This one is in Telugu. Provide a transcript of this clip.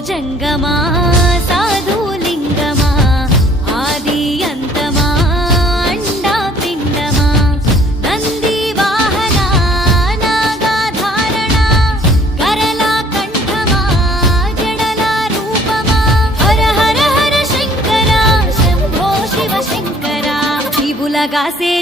జంగమా సాధులింగమా ఆది అంతమా అండా పిండమా నంది వాహన నాగాధారణ కరళ కంఠమా జడల రూపమా హర హర హర శంకర శంభో శివ శంకర జీవులగాసే